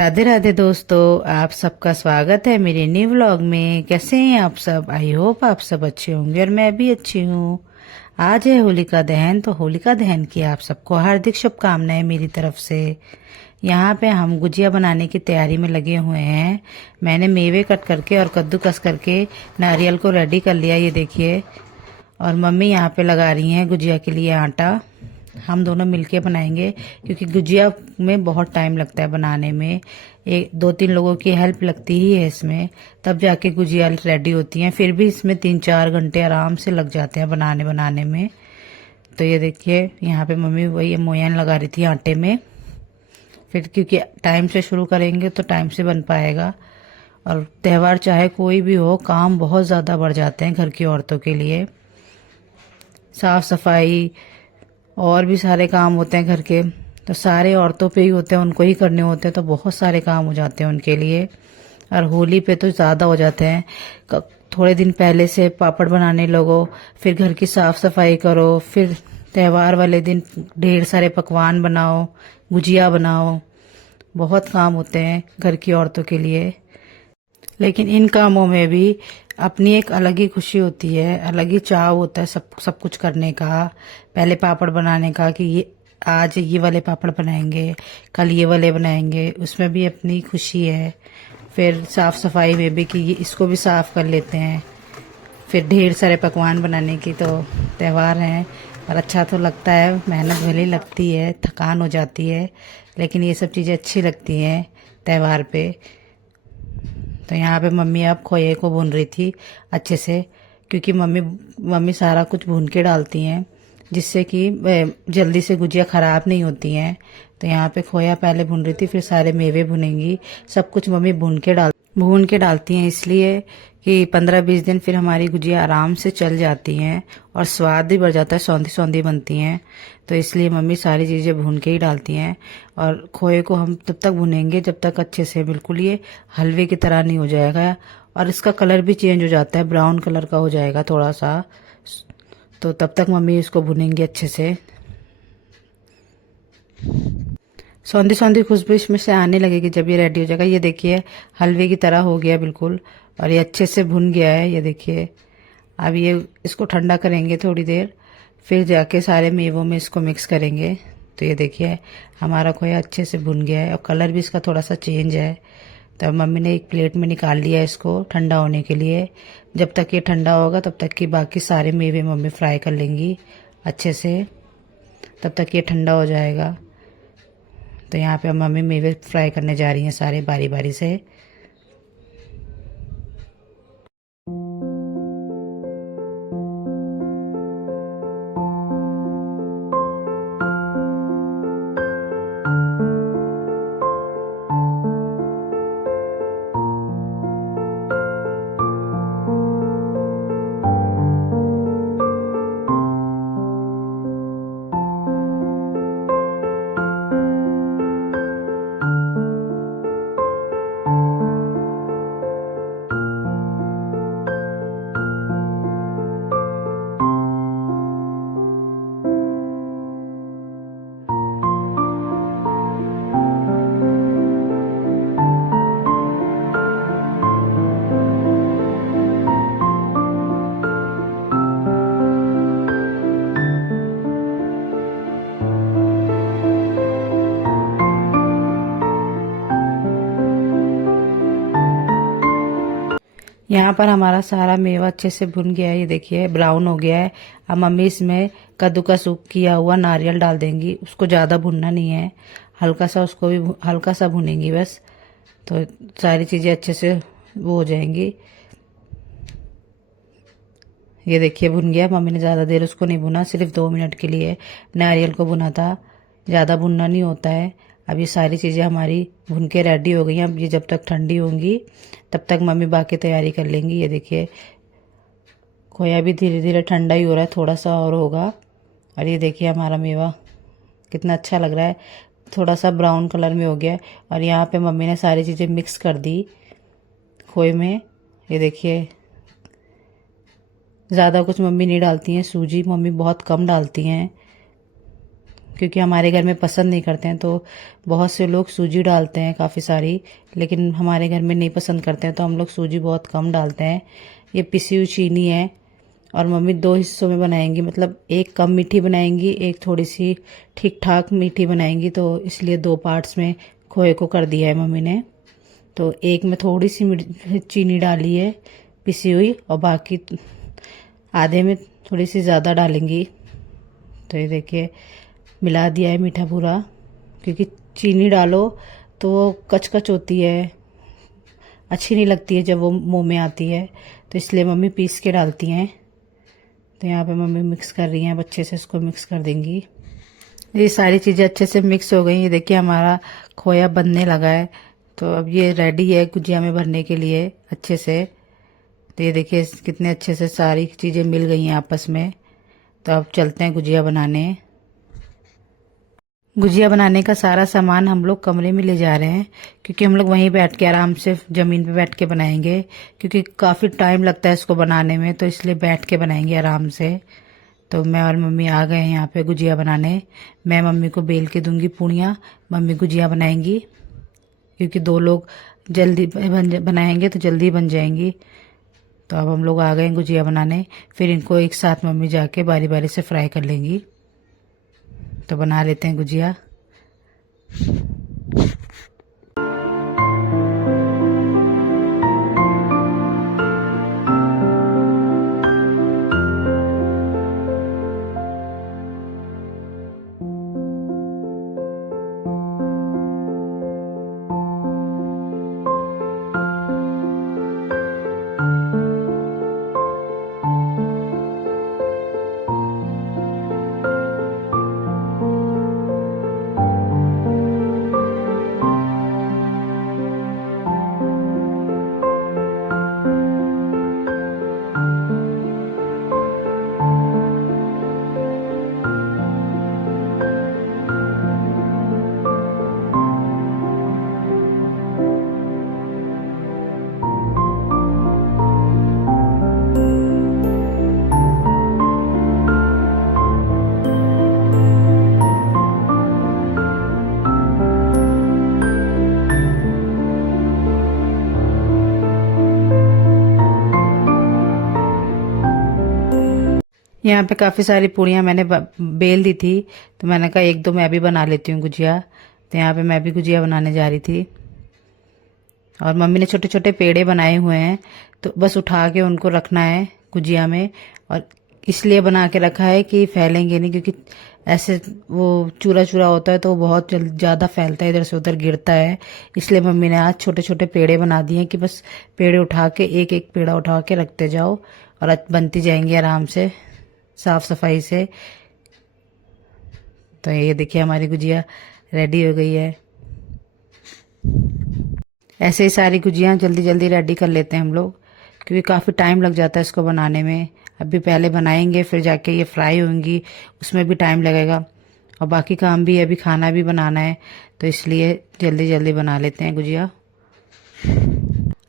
राधे राधे दोस्तों, आप सबका स्वागत है मेरे न्यू व्लॉग में। कैसे हैं आप सब? आई होप आप सब अच्छे होंगे और मैं भी अच्छी हूँ। आज है होलिका दहन, तो होलिका दहन की आप सबको हार्दिक शुभकामनाएं मेरी तरफ से। यहाँ पे हम गुजिया बनाने की तैयारी में लगे हुए हैं। मैंने मेवे कट करके और कद्दूकस करके नारियल को रेडी कर लिया, ये देखिए। और मम्मी यहाँ पे लगा रही हैं गुजिया के लिए आटा। हम दोनों मिलके बनाएंगे क्योंकि गुजिया में बहुत टाइम लगता है बनाने में। एक दो तीन लोगों की हेल्प लगती ही है इसमें, तब जाके गुजिया रेडी होती हैं। फिर भी इसमें 3-4 घंटे आराम से लग जाते हैं बनाने में। तो ये देखिए, यहाँ पे मम्मी वही मोयन लगा रही थी आटे में। फिर क्योंकि टाइम से शुरू करेंगे तो टाइम से बन पाएगा। और त्यौहार चाहे कोई भी हो, काम बहुत ज़्यादा बढ़ जाते हैं घर की औरतों के लिए। साफ सफाई और भी सारे काम होते हैं घर के, तो सारे औरतों पे ही होते हैं, उनको ही करने होते हैं। तो बहुत सारे काम हो जाते हैं उनके लिए। और होली पे तो ज़्यादा हो जाते हैं। थोड़े दिन पहले से पापड़ बनाने लगो, फिर घर की साफ सफाई करो, फिर त्यौहार वाले दिन ढेर सारे पकवान बनाओ, गुजिया बनाओ। बहुत काम होते हैं घर की औरतों के लिए। लेकिन इन कामों में भी अपनी एक अलग ही खुशी होती है, अलग ही चाव होता है सब कुछ करने का। पहले पापड़ बनाने का कि ये आज ये वाले पापड़ बनाएंगे, कल ये वाले बनाएंगे, उसमें भी अपनी खुशी है। फिर साफ सफाई में भी कि ये इसको भी साफ कर लेते हैं। फिर ढेर सारे पकवान बनाने की तो त्यौहार हैं। और अच्छा तो लगता है, मेहनत भले लगती है, थकान हो जाती है, लेकिन ये सब चीज़ें अच्छी लगती हैं त्यौहार पे। तो यहाँ पे मम्मी अब खोए को भून रही थी अच्छे से, क्योंकि मम्मी सारा कुछ भून के डालती हैं जिससे कि जल्दी से गुजिया ख़राब नहीं होती हैं। तो यहाँ पे खोया पहले भून रही थी, फिर सारे मेवे भुनेंगी। सब कुछ मम्मी भून के डालती हैं, इसलिए कि 15-20 दिन फिर हमारी गुजिया आराम से चल जाती हैं और स्वाद भी बढ़ जाता है, सौंधी सौंधी बनती हैं। तो इसलिए मम्मी सारी चीज़ें भून के ही डालती हैं। और खोए को हम तब तक भुनेंगे जब तक अच्छे से बिल्कुल ये हलवे की तरह नहीं हो जाएगा। और इसका कलर भी चेंज हो जाता है, ब्राउन कलर का हो जाएगा थोड़ा सा। तो तब तक मम्मी इसको भुनेंगे अच्छे से। सौंधी सौंधी खुशबू इसमें से आने लगेगी जब ये रेडी हो जाएगा। ये देखिए, हलवे की तरह हो गया बिल्कुल, और ये अच्छे से भुन गया है। ये देखिए, अब ये इसको ठंडा करेंगे थोड़ी देर, फिर जाके सारे मेवों में इसको मिक्स करेंगे। तो ये देखिए, हमारा खोया अच्छे से भुन गया है और कलर भी इसका थोड़ा सा चेंज है। तो मम्मी ने एक प्लेट में निकाल लिया इसको ठंडा होने के लिए। जब तक ये ठंडा होगा तब तक कि बाकी सारे मेवे मम्मी फ्राई कर लेंगी अच्छे से, तब तक ये ठंडा हो जाएगा। तो यहाँ पे मम्मी मेवे फ्राई करने जा रही हैं सारे बारी बारी से। यहाँ पर हमारा सारा मेवा अच्छे से भुन गया है, ये देखिए ब्राउन हो गया है। अब मम्मी इसमें कद्दूकस किया हुआ नारियल डाल देंगी। उसको ज़्यादा भुनना नहीं है, हल्का सा उसको भी हल्का सा भुनेंगी बस। तो सारी चीज़ें अच्छे से वो हो जाएंगी। ये देखिए, भुन गया। मम्मी ने ज़्यादा देर उसको नहीं भुना, सिर्फ 2 मिनट के लिए नारियल को भुना था, ज़्यादा भुनना नहीं होता है। अब ये सारी चीज़ें हमारी भुन के रेडी हो गई हैं। अब ये जब तक ठंडी होंगी तब तक मम्मी बाकी तैयारी कर लेंगी। ये देखिए, खोया भी धीरे धीरे ठंडा ही हो रहा है, थोड़ा सा और होगा। और ये देखिए, हमारा मेवा कितना अच्छा लग रहा है, थोड़ा सा ब्राउन कलर में हो गया है। और यहाँ पे मम्मी ने सारी चीज़ें मिक्स कर दी खोए में। ये देखिए, ज़्यादा कुछ मम्मी नहीं डालती हैं, सूजी मम्मी बहुत कम डालती हैं, क्योंकि हमारे घर में पसंद नहीं करते हैं। तो बहुत से लोग सूजी डालते हैं काफ़ी सारी, लेकिन हमारे घर में नहीं पसंद करते हैं, तो हम लोग सूजी बहुत कम डालते हैं। ये पिसी हुई चीनी है और मम्मी 2 हिस्सों में बनाएंगी, मतलब एक कम मीठी बनाएंगी, एक थोड़ी सी ठीक ठाक मीठी बनाएंगी, तो इसलिए 2 पार्ट्स में खोए को कर दिया है मम्मी ने। तो एक में थोड़ी सी चीनी डाली है पिसी हुई, और बाकी आधे में थोड़ी सी ज़्यादा डालेंगी। तो ये देखिए मिला दिया है मीठा पूरा, क्योंकि चीनी डालो तो वो कचकच होती है, अच्छी नहीं लगती है जब वो मुंह में आती है, तो इसलिए मम्मी पीस के डालती हैं। तो यहाँ पे मम्मी मिक्स कर रही हैं, अब अच्छे से इसको मिक्स कर देंगी। ये सारी चीज़ें अच्छे से मिक्स हो गई। ये देखिए हमारा खोया बनने लगा है, तो अब ये रेडी है गुजिया में भरने के लिए अच्छे से। तो ये देखिए कितने अच्छे से सारी चीज़ें मिल गई हैं आपस में। तो अब चलते हैं गुजिया बनाने। गुजिया बनाने का सारा सामान हम लोग कमरे में ले जा रहे हैं, क्योंकि हम लोग वहीं बैठ के आराम से ज़मीन पे बैठ के बनाएंगे, क्योंकि काफ़ी टाइम लगता है इसको बनाने में, तो इसलिए बैठ के बनाएंगे आराम से। तो मैं और मम्मी आ गए हैं यहाँ पे गुजिया बनाने। मैं मम्मी को बेल के दूंगी पूड़ियाँ, मम्मी गुजिया बनाएंगी, क्योंकि 2 लोग जल्दी बनाएंगे तो जल्दी बन जाएंगी। तो अब हम लोग आ गए हैं गुजिया बनाने, फिर इनको एक साथ मम्मी जाके बारी बारी से फ्राई कर लेंगी। तो बना लेते हैं गुजिया। यहाँ पे काफ़ी सारी पूड़ियाँ मैंने बेल दी थी, तो मैंने कहा 1-2 मैं भी बना लेती हूँ गुजिया। तो यहाँ पे मैं भी गुजिया बनाने जा रही थी, और मम्मी ने छोटे छोटे पेड़े बनाए हुए हैं, तो बस उठा के उनको रखना है गुजिया में। और इसलिए बना के रखा है कि फैलेंगे नहीं, क्योंकि ऐसे वो चूरा चूरा होता है तो वो बहुत ज़्यादा फैलता है, इधर से उधर गिरता है। इसलिए मम्मी ने आज छोटे छोटे पेड़े बना दिए हैं कि बस पेड़े उठा के एक एक पेड़ा उठा के रखते जाओ, और बनती जाएंगी आराम से साफ सफाई से। तो ये देखिए हमारी गुजिया रेडी हो गई है। ऐसे ही सारी गुजियाँ जल्दी जल्दी रेडी कर लेते हैं हम लोग, क्योंकि काफ़ी टाइम लग जाता है इसको बनाने में। अभी पहले बनाएंगे, फिर जाके ये फ्राई होंगी, उसमें भी टाइम लगेगा, और बाकी काम भी है, अभी खाना भी बनाना है, तो इसलिए जल्दी जल्दी बना लेते हैं गुजिया।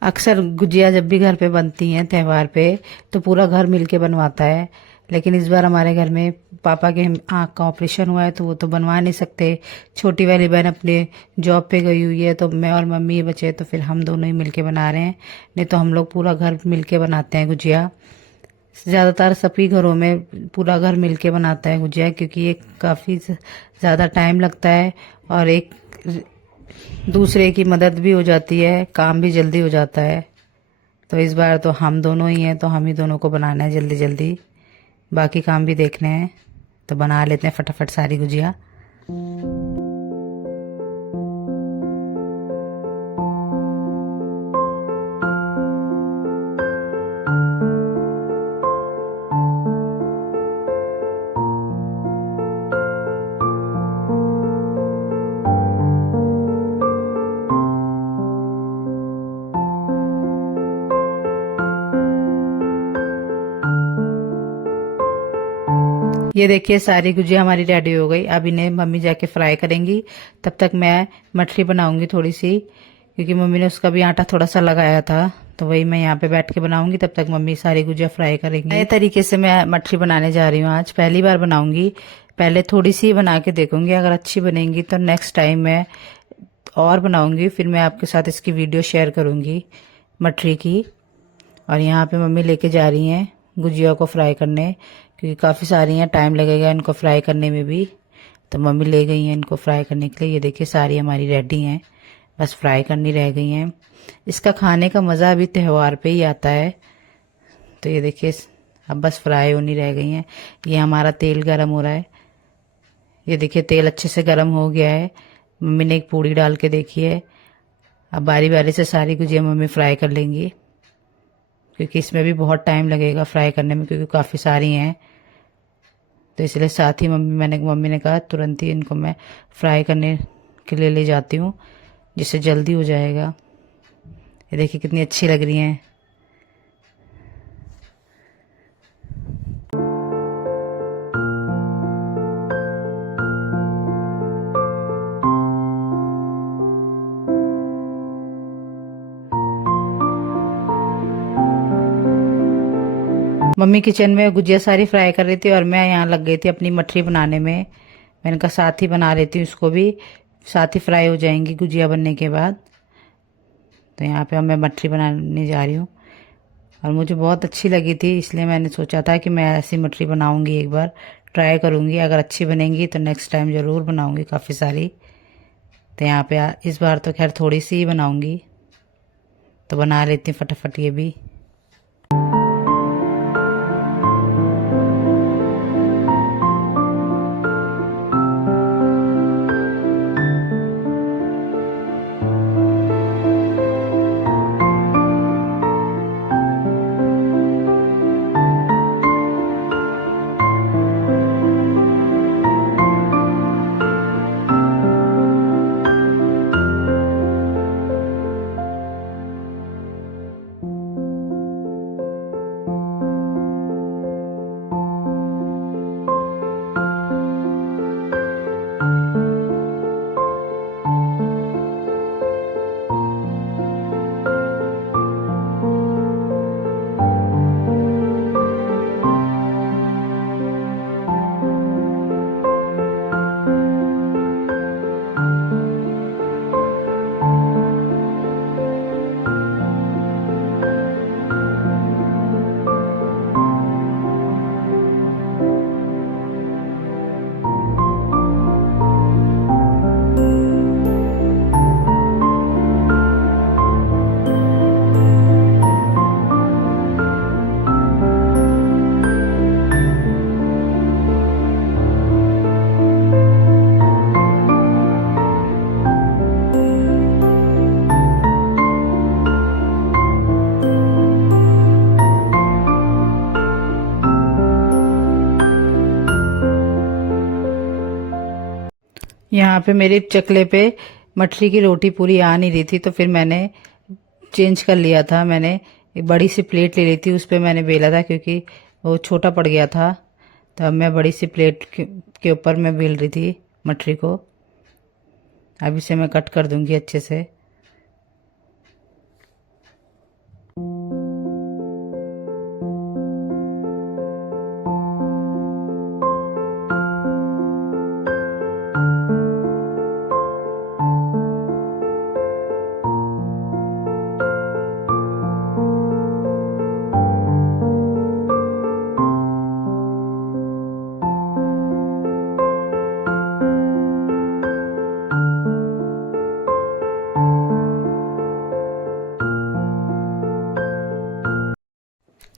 अक्सर गुजिया जब भी घर पे बनती हैं त्यौहार पे, तो पूरा घर मिलके बनवाता है, लेकिन इस बार हमारे घर में पापा के आँख का ऑपरेशन हुआ है, तो वो तो बनवा नहीं सकते। छोटी वाली बहन अपने जॉब पे गई हुई है, तो मैं और मम्मी ही बचे, तो फिर हम दोनों ही मिलके बना रहे हैं। नहीं तो हम लोग पूरा घर मिलके बनाते हैं गुजिया। ज़्यादातर सभी घरों में पूरा घर मिलके बनाता है गुजिया, क्योंकि ये काफ़ी ज़्यादा टाइम लगता है, और एक दूसरे की मदद भी हो जाती है, काम भी जल्दी हो जाता है। तो इस बार तो हम दोनों ही हैं, तो हम ही दोनों को बनाना है जल्दी जल्दी, बाकी काम भी देखने हैं। तो बना लेते हैं फटाफट सारी गुजिया। ये देखिए सारी गुजिया हमारी रेडी हो गई। अब इन्हें मम्मी जाके फ्राई करेंगी, तब तक मैं मठरी बनाऊंगी थोड़ी सी, क्योंकि मम्मी ने उसका भी आटा थोड़ा सा लगाया था, तो वही मैं यहाँ पे बैठ के बनाऊंगी, तब तक मम्मी सारी गुजिया फ्राई करेंगी। नए तरीके से मैं मठरी बनाने जा रही हूँ, आज पहली बार बनाऊंगी। पहले थोड़ी सी बना के देखूंगी, अगर अच्छी बनेंगी तो नेक्स्ट टाइम मैं और बनाऊंगी, फिर मैं आपके साथ इसकी वीडियो शेयर करूंगी मठरी की। और यहाँ पे मम्मी लेके जा रही हैं गुजिया को फ्राई करने, क्योंकि काफ़ी सारी हैं, टाइम लगेगा इनको फ्राई करने में भी, तो मम्मी ले गई हैं इनको फ्राई करने के लिए। ये देखिए सारी हमारी रेडी हैं, बस फ्राई करनी रह गई हैं। इसका खाने का मज़ा अभी त्यौहार पे ही आता है। तो ये देखिए अब बस फ्राई होनी रह गई हैं। ये हमारा तेल गरम हो रहा है, ये देखिए तेल अच्छे से गरम हो गया है। मम्मी ने एक पूड़ी डाल के देखी है। अब बारी बारी से सारी गुजिया मम्मी फ्राई कर लेंगी, क्योंकि इसमें भी बहुत टाइम लगेगा फ्राई करने में, क्योंकि काफ़ी सारी हैं। तो इसलिए साथ ही मम्मी ने कहा तुरंत ही इनको मैं फ्राई करने के लिए ले जाती हूँ, जिससे जल्दी हो जाएगा। ये देखिए कितनी अच्छी लग रही हैं। मम्मी किचन में गुजिया सारी फ्राई कर रही थी और मैं यहाँ लग गई थी अपनी मठरी बनाने में। मैंने कहा साथ ही बना लेती हूँ, इसको भी साथ ही फ्राई हो जाएंगी गुजिया बनने के बाद। तो यहाँ पे अब मैं मठरी बनाने जा रही हूँ, और मुझे बहुत अच्छी लगी थी, इसलिए मैंने सोचा था कि मैं ऐसी मठरी बनाऊँगी, एक बार ट्राई करूँगी। अगर अच्छी बनेंगी तो नेक्स्ट टाइम ज़रूर बनाऊँगी काफ़ी सारी। तो यहाँ पे इस बार तो खैर थोड़ी सी ही बनाऊँगी, तो बना लेती हूँ फटाफट ये भी। यहाँ पे मेरे चकले पे मठरी की रोटी पूरी आ नहीं रही थी, तो फिर मैंने चेंज कर लिया था। मैंने एक बड़ी सी प्लेट ले ली थी, उस पर मैंने बेला था, क्योंकि वो छोटा पड़ गया था। तो अब मैं बड़ी सी प्लेट के ऊपर मैं बेल रही थी मठरी को। अब इसे मैं कट कर दूंगी अच्छे से।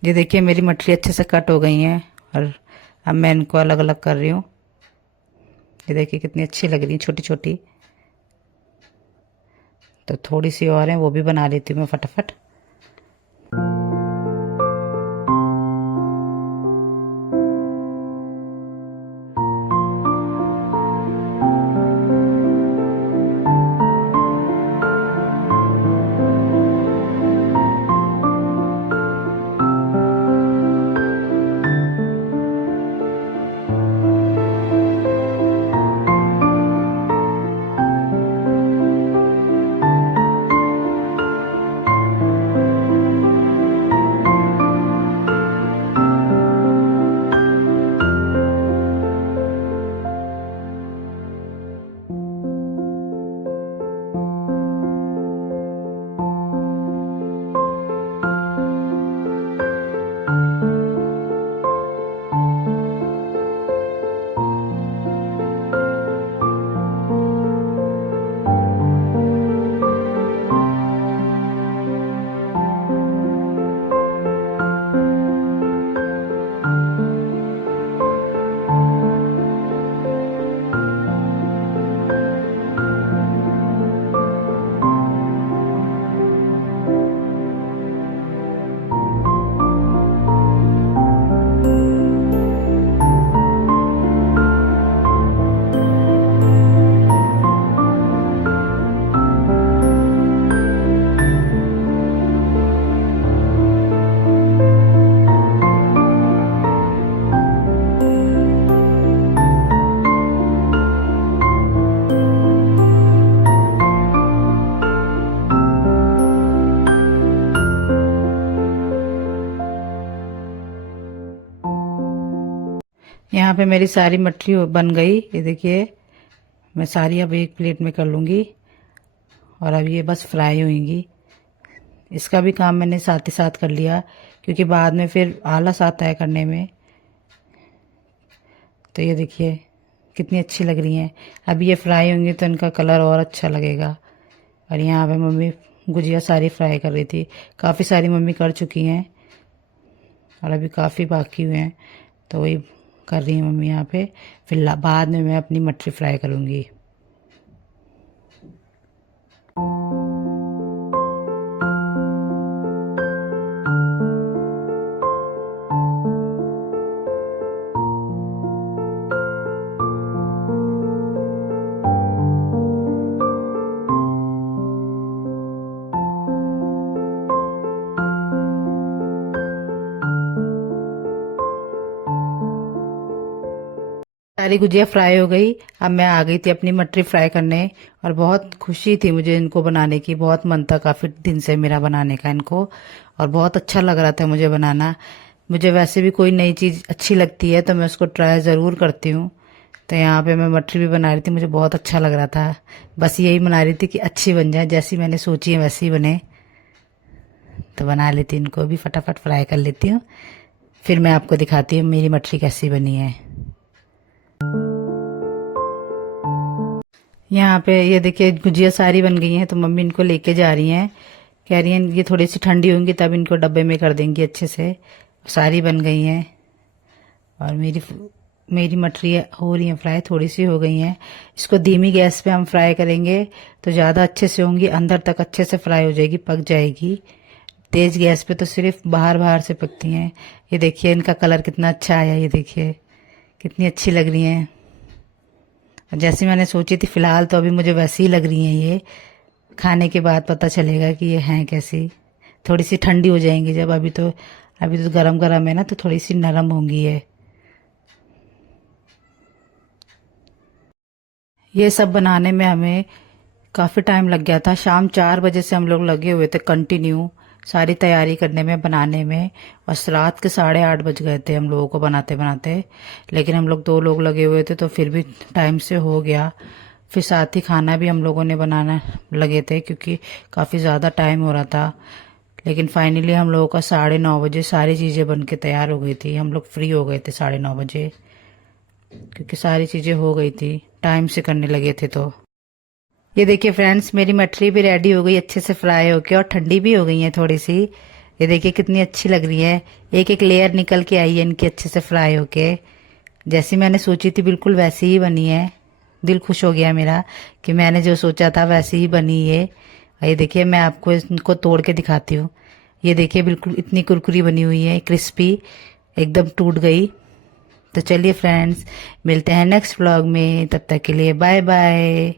ये देखिए मेरी मठली अच्छे से कट हो गई हैं, और अब मैं इनको अलग अलग कर रही हूँ। ये देखिए कितनी अच्छी लग रही है छोटी छोटी। तो थोड़ी सी और है, वो भी बना लेती हूँ मैं फटाफट। यहाँ पे मेरी सारी मटरी बन गई, ये देखिए। मैं सारी अब एक प्लेट में कर लूँगी और अब ये बस फ्राई होंगी। इसका भी काम मैंने साथ ही साथ कर लिया क्योंकि बाद में फिर आलस आता है करने में। तो ये देखिए कितनी अच्छी लग रही हैं। अब ये फ्राई होंगी तो इनका कलर और अच्छा लगेगा। और यहाँ पे मम्मी गुजिया सारी फ्राई कर रही थी। काफ़ी सारी मम्मी कर चुकी हैं और अभी काफ़ी बाकी हुए हैं, तो वही कर रही है मम्मी यहाँ पे। फिर बाद में मैं अपनी मटरी फ्राई करूँगी। सारी गुजिया फ्राई हो गई। अब मैं आ गई थी अपनी मटरी फ्राई करने और बहुत खुशी थी मुझे इनको बनाने की। बहुत मन था काफ़ी दिन से मेरा बनाने का इनको, और बहुत अच्छा लग रहा था मुझे बनाना। मुझे वैसे भी कोई नई चीज़ अच्छी लगती है तो मैं उसको ट्राई ज़रूर करती हूँ। तो यहाँ पे मैं मटरी भी बना रही थी, मुझे बहुत अच्छा लग रहा था। बस यही बना रही थी कि अच्छी बन जाए, जैसी मैंने सोची है वैसी बने। तो बना लेती इनको भी, फटाफट फ्राई कर लेती हूँ, फिर मैं आपको दिखाती हूँ मेरी मटरी कैसी बनी है। यहाँ पे ये देखिए गुजिया सारी बन गई हैं, तो मम्मी इनको लेके जा रही हैं। कह रही हैं ये थोड़ी सी ठंडी होंगी तब इनको डब्बे में कर देंगी अच्छे से। सारी बन गई हैं और मेरी मेरी मटरी हो रही हैं फ्राई, थोड़ी सी हो गई हैं। इसको धीमी गैस पे हम फ्राई करेंगे तो ज़्यादा अच्छे से होंगी, अंदर तक अच्छे से फ्राई हो जाएगी, पक जाएगी। तेज़ गैस पे तो सिर्फ बाहर बाहर से पकती हैं। ये देखिए इनका कलर कितना अच्छा आया, ये देखिए कितनी अच्छी लग रही हैं। जैसे मैंने सोची थी फिलहाल तो अभी मुझे वैसी ही लग रही हैं ये। खाने के बाद पता चलेगा कि ये हैं कैसी। थोड़ी सी ठंडी हो जाएंगी जब, अभी तो गरम गरम है ना, तो थोड़ी सी नरम होंगी ये सब बनाने में हमें काफ़ी टाइम लग गया था। शाम 4 बजे से हम लोग लगे हुए थे कंटिन्यू सारी तैयारी करने में, बनाने में। और रात के 8:30 बज गए थे हम लोगों को बनाते बनाते। लेकिन हम लोग 2 लोग लगे हुए थे तो फिर भी टाइम से हो गया। फिर साथ ही खाना भी हम लोगों ने बनाना लगे थे क्योंकि काफ़ी ज़्यादा टाइम हो रहा था। लेकिन फाइनली हम लोगों का 9:30 बजे सारी चीज़ें बन के तैयार हो गई थी। हम लोग फ्री हो गए थे 9:30 बजे क्योंकि सारी चीज़ें हो गई थी, टाइम से करने लगे थे। तो ये देखिए फ्रेंड्स मेरी मटरी भी रेडी हो गई, अच्छे से फ्राई होके, और ठंडी भी हो गई है थोड़ी सी। ये देखिए कितनी अच्छी लग रही है, एक एक लेयर निकल के आई है इनकी अच्छे से फ्राई होके। जैसी मैंने सोची थी बिल्कुल वैसी ही बनी है। दिल खुश हो गया मेरा कि मैंने जो सोचा था वैसी ही बनी ये। ये देखिए मैं आपको इनको तोड़ के दिखाती हूँ। ये देखिए बिल्कुल इतनी कुरकुरी बनी हुई है, क्रिस्पी, एकदम टूट गई। तो चलिए फ्रेंड्स मिलते हैं नेक्स्ट व्लॉग में, तब तक के लिए बाय बाय।